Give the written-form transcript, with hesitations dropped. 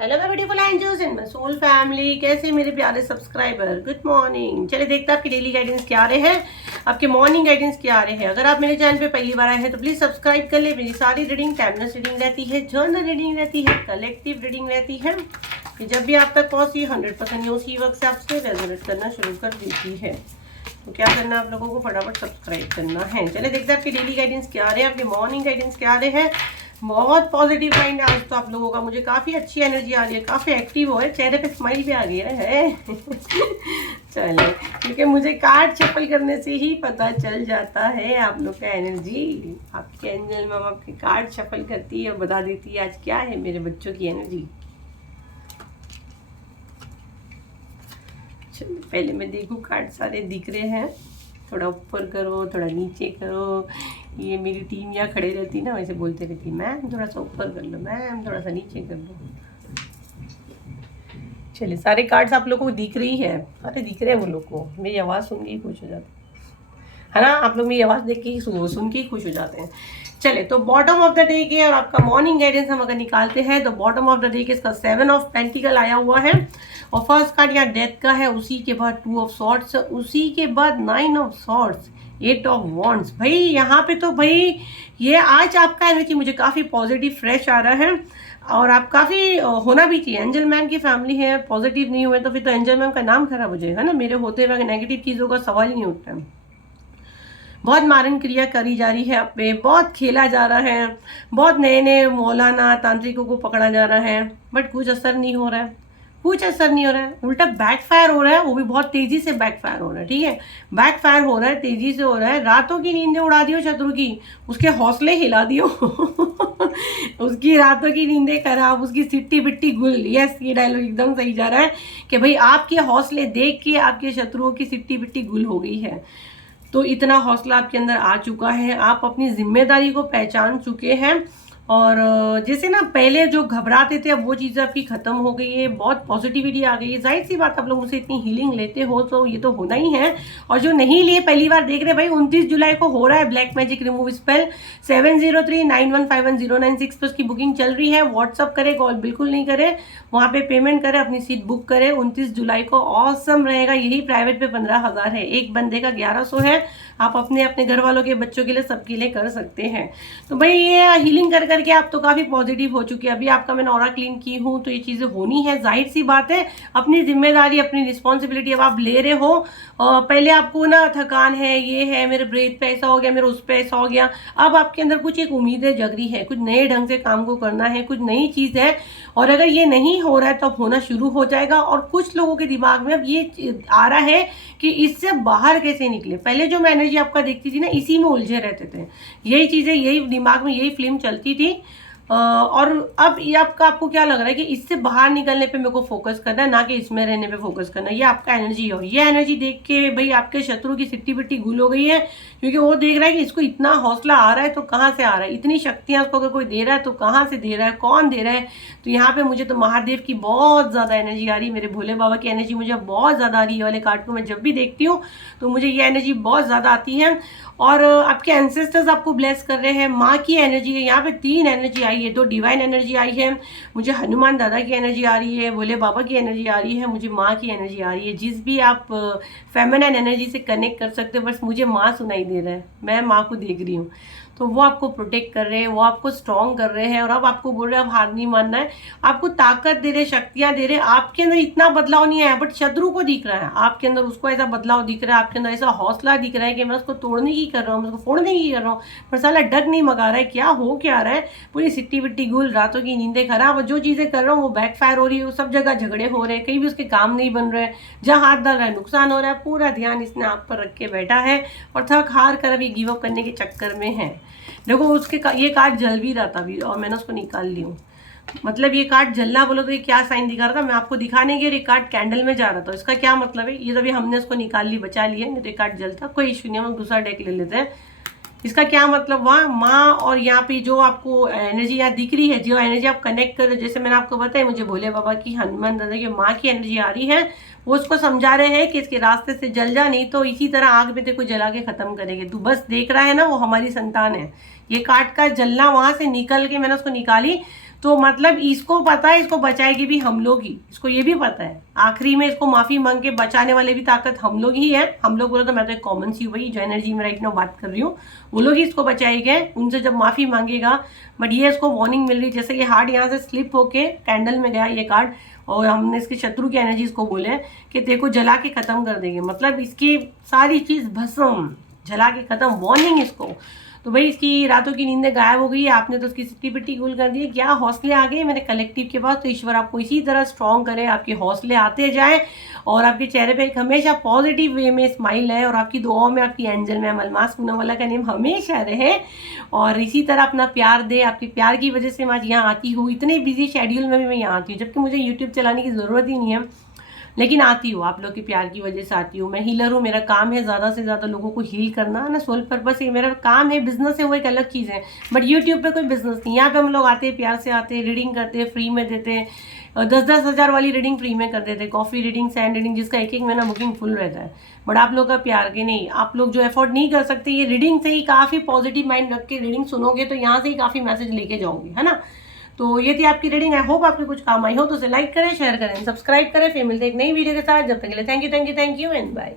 Hello my beautiful angels and my soul family, कैसे मेरे प्यारे सब्सक्राइबर। Good morning. चलिए देखते हैं आपकी डेली गाइडेंस क्या आ रहे हैं, आपके मॉर्निंग गाइडेंस क्या आ रहे हैं। अगर आप मेरे चैनल पे पहली बार आए हैं तो प्लीज सब्सक्राइब कर ले। मेरी सारी रीडिंग टाइमलेस रीडिंग रहती है, जर्नल रीडिंग रहती है, कलेक्टिव रीडिंग रहती है। कि जब भी आप तक पहुंची 100% न्यूज की वक्त से आपसे रेजोनेट करना शुरू कर देती है। तो क्या करना है आप लोगों को, फटाफट सब्सक्राइब करना है। चलिए देखते हैं आपकी डेली गाइडेंस क्या आ रहे हैं, आपके मॉर्निंग गाइडेंस क्या आ रहे हैं। बहुत पॉजिटिव माइंड है आज तो आप लोगों का, मुझे काफ़ी अच्छी एनर्जी आ रही है, काफ़ी एक्टिव हो है, चेहरे पे स्माइल भी आ गया है। चलिए, क्योंकि मुझे कार्ड शफल करने से ही पता चल जाता है आप लोग का एनर्जी। आपके एंजल मैम आपके कार्ड शफल करती है और बता देती है आज क्या है मेरे बच्चों की एनर्जी। चलिए पहले मैं देखूँ, कार्ड सारे दिख रहे हैं। थोड़ा ऊपर करो, थोड़ा नीचे करो। ये मेरी टीम यहाँ खड़े रहती ना, वैसे बोलते रहती मैम थोड़ा सा ऊपर कर लो, मैम थोड़ा सा नीचे कर लो। चलिए सारे कार्ड्स आप लोगों को दिख रही है, अरे दिख रहे हैं वो लोग को। मेरी आवाज़ सुन के ही खुश हो जाते है ना, आप लोग मेरी आवाज़ देख के ही सुन के ही खुश हो जाते हैं। चले तो बॉटम ऑफ द डे के और आपका मॉर्निंग गाइडेंस हम अगर निकालते हैं तो बॉटम ऑफ द डे के इसका 7 ऑफ पेंटिकल आया हुआ है और फर्स्ट कार्ड यहाँ डेथ का है, उसी के बाद 2 ऑफ सॉर्ट्स, उसी के बाद 9 ऑफ सॉर्ट्स, 8 ऑफ वॉन्ड्स। भाई यहाँ पे तो भाई ये आज आपका एनर्जी मुझे काफ़ी पॉजिटिव फ्रेश आ रहा है और आप काफ़ी होना भी चाहिए। एंजल मैम की फैमिली है, पॉजिटिव नहीं हुए तो फिर तो एंजल मैम का नाम खराब हो जाएगा ना। मेरे होते हुए नेगेटिव चीज़ों का सवाल ही नहीं उठता है। बहुत मारन क्रिया करी जा रही है, आप पे बहुत खेला जा रहा है, बहुत नए नए मौलाना तांत्रिकों को पकड़ा जा रहा है, बट कुछ असर नहीं हो रहा है, कुछ असर नहीं हो रहा है, उल्टा बैकफायर हो रहा है, वो भी बहुत तेजी से बैकफायर हो रहा है। ठीक है, बैकफायर हो रहा है, तेजी से हो रहा है। रातों की नींदें उड़ा दियो शत्रु की, उसके हौसले हिला दियो। उसकी रातों की नींदें खराब, उसकी सिट्टी बिट्टी गुल। यस, ये डायलॉग एकदम सही जा रहा है कि भाई आपके हौसले देख के आपके शत्रुओं की सिट्टी बिट्टी गुल हो गई है। तो इतना हौसला आपके अंदर आ चुका है, आप अपनी जिम्मेदारी को पहचान चुके हैं और जैसे ना पहले जो घबराते थे अब वो चीज़ें आपकी ख़त्म हो गई है, बहुत पॉजिटिविटी आ गई है। जाहिर सी बात, आप लोग मुझसे इतनी हीलिंग लेते हो तो ये तो होना ही है। और जो नहीं लिए पहली बार देख रहे भाई, 29 जुलाई को हो रहा है ब्लैक मैजिक रिमूव स्पेल। 7039151096 पर उसकी बुकिंग चल रही है। व्हाट्सअप करें, कॉल बिल्कुल नहीं करें, वहाँ पे पेमेंट करें, अपनी सीट बुक करें। 29 जुलाई को ऑसम रहेगा। यही प्राइवेट पे 15,000 है, एक बंदे का 1100 है। आप अपने अपने घर वालों के बच्चों के लिए सबके लिए कर सकते हैं। तो भाई ये हीलिंग कर करके आप तो काफ़ी पॉजिटिव हो चुके हैं। अभी आपका मैंने ऑरा क्लीन की हूँ तो ये चीज़ें होनी है, जाहिर सी बात है। अपनी जिम्मेदारी, अपनी रिस्पॉन्सिबिलिटी अब आप ले रहे हो। पहले आपको ना थकान है, ये है, मेरे ब्रेथ पे ऐसा हो गया, मेरे उस पे ऐसा हो गया। अब आपके अंदर कुछ एक उम्मीदें जग रही है, कुछ नए ढंग से काम को करना है, कुछ नई चीज़ है। और अगर ये नहीं हो रहा है तो अब होना शुरू हो जाएगा। और कुछ लोगों के दिमाग में अब ये आ रहा है कि इससे बाहर कैसे निकले। पहले जो मैं एनर्जी आपका देखती थी ना, इसी में उलझे रहते थे, यही चीज़ें, यही दिमाग में यही फिल्म चलती थी। और अब ये आपको क्या लग रहा है कि इससे बाहर निकलने पे मेरे को फोकस करना है, ना कि इसमें रहने पे फोकस करना है। ये आपका एनर्जी हो, ये एनर्जी देख के भाई आपके शत्रु की सिट्टी बिट्टी गुल हो गई है, क्योंकि वो देख रहा है कि इसको इतना हौसला आ रहा है तो कहाँ से आ रहा है, इतनी शक्तियाँ उसको अगर कोई दे रहा है तो कहाँ से दे रहा है, कौन दे रहा है। तो यहाँ पे मुझे तो महादेव की बहुत ज़्यादा एनर्जी आ रही है, मेरे भोले बाबा की एनर्जी मुझे बहुत ज़्यादा आ रही है। वाले कार्ड को मैं जब भी देखती हूँ तो मुझे ये एनर्जी बहुत ज़्यादा आती है। और आपके एंसेस्टर्स आपको ब्लेस कर रहे हैं। माँ की एनर्जी है, यहाँ पे 3 एनर्जी आई है, 2 डिवाइन एनर्जी आई है। मुझे हनुमान दादा की एनर्जी आ रही है, भोले बाबा की एनर्जी आ रही है, मुझे माँ की एनर्जी आ रही है। जिस भी आप फेमिनिन एनर्जी से कनेक्ट कर सकते हो, बस मुझे माँ सुनाई दे रहा है, मैं माँ को देख रही हूँ। तो वो आपको प्रोटेक्ट कर रहे हैं, वो आपको स्ट्रॉन्ग कर रहे हैं और अब आपको बोल रहे हैं अब हार नहीं मानना है। आपको ताकत दे रहे, शक्तियाँ दे रहे। आपके अंदर इतना बदलाव नहीं आया, बट शत्रु को दिख रहा है आपके अंदर, उसको ऐसा बदलाव दिख रहा है, आपके अंदर ऐसा हौसला दिख रहा है कि मैं उसको तोड़ने की कर रहा हूँ, मैं उसको फोड़ने की कर रहा हूँ, पर साला डग नहीं मगा रहा है। क्या हो क्या रहा है, पूरी सिट्टी बिट्टी गुल, रातों की नींदें खराब, और जो चीज़ें कर रहा हूँ वो बैकफायर हो रही है। सब जगह झगड़े हो रहे हैं, कहीं भी उसके काम नहीं बन रहे हैं, जहाँ हाथ डाल रहा है नुकसान हो रहा है। पूरा ध्यान इसने आप पर रख के बैठा है और थक हार कर अभी गिव अप करने के चक्कर में है। देखो उसके ये कार्ड जल भी रहा था अभी और मैंने उसको निकाल ली हूँ। मतलब ये कार्ड जलना बोलो तो ये क्या साइन दिखा रहा था, मैं आपको दिखाने के, ये कार्ड कैंडल में जा रहा था। इसका क्या मतलब है, ये तो अभी हमने उसको निकाल ली, बचा लिया, नहीं तो ये कार्ड जलता। कोई इश्यू नहीं है, हम दूसरा डेक ले लेते हैं। इसका क्या मतलब, वहाँ माँ और यहाँ पे जो आपको एनर्जी यहाँ दिख रही है, जो एनर्जी आप कनेक्ट कर रहे हो, जैसे मैंने आपको बताया मुझे भोले बाबा की, हनुमान दादा की, माँ की एनर्जी आ रही है। वो उसको समझा रहे हैं कि इसके रास्ते से जल जा, नहीं तो इसी तरह आग में देखो जला के खत्म करेंगे। तू बस देख रहा है ना, वो हमारी संतान है। ये कार्ड का जलना वहां से निकल के मैंने उसको निकाली तो मतलब इसको पता है इसको बचाएगी भी हम लोग ही, इसको ये भी पता है आखिरी में इसको माफी मांग के बचाने वाले भी ताकत हम लोग ही है। हम लोग बोलो तो मैं तो एक कॉमन सी वही जो एनर्जी में राइट नाउ बात कर रही हूँ, वो लोग ही इसको बचाएंगे उनसे जब माफी मांगेगा। बट ये इसको वार्निंग मिल रही है, जैसे ये हार्ड यहाँ से स्लिप होके कैंडल में गया ये कार्ड, और हमने इसके शत्रु की एनर्जी इसको बोले कि देखो जला के खत्म कर देंगे, मतलब इसकी सारी चीज भस्म जला के खत्म, वार्निंग इसको। तो भाई इसकी रातों की नींदें गायब हो गई है, आपने तो उसकी सिट्टी पिट्टी गुल कर दी है, क्या हौसले आ गए मेरे कलेक्टिव के पास। तो ईश्वर आपको इसी तरह स्ट्रॉन्ग करे, आपके हौसले आते जाए और आपके चेहरे पे एक हमेशा पॉजिटिव वे में स्माइल है, और आपकी दुआओं में आपकी एंजल मैम अलमास पूनावाला का नेम हमेशा रहे, और इसी तरह अपना प्यार दे। आपके प्यार की वजह से मैं आज यहाँ आती हूँ, इतने बिजी शेड्यूल में भी मैं यहाँ आती हूँ, जबकि मुझे यूट्यूब चलाने की ज़रूरत ही नहीं है, लेकिन आती हूँ, आप लोग के प्यार की वजह से आती हूँ। मैं हीलर हूँ, मेरा काम है ज़्यादा से ज़्यादा लोगों को हील करना ना, सोल पर्पस है मेरा काम है। बिजनेस है वो एक अलग चीज़ है, बट यूट्यूब पे कोई बिजनेस नहीं। यहाँ पे हम लोग आते हैं, प्यार से आते हैं, रीडिंग करते हैं, फ्री में देते हैं, 10-10 हज़ार वाली रीडिंग फ्री में कर देते हैं, कॉफ़ी रीडिंग, सैंड रीडिंग, जिसका एक महीना बुकिंग फुल रहता है। बट आप लोग का प्यार के नहीं, आप लोग जो एफोर्ड नहीं कर सकते, ये रीडिंग से ही काफ़ी पॉजिटिव माइंड रख के रीडिंग सुनोगे तो यहाँ से ही काफ़ी मैसेज लेके जाओगे, है ना। तो ये थी आपकी रीडिंग, आई होप आपके कुछ काम आई हो, तो उसे लाइक करें, शेयर करें, सब्सक्राइब करें। फिर मिलते हैं एक नई वीडियो के साथ, जब तक के लिए थैंक यू एंड बाय।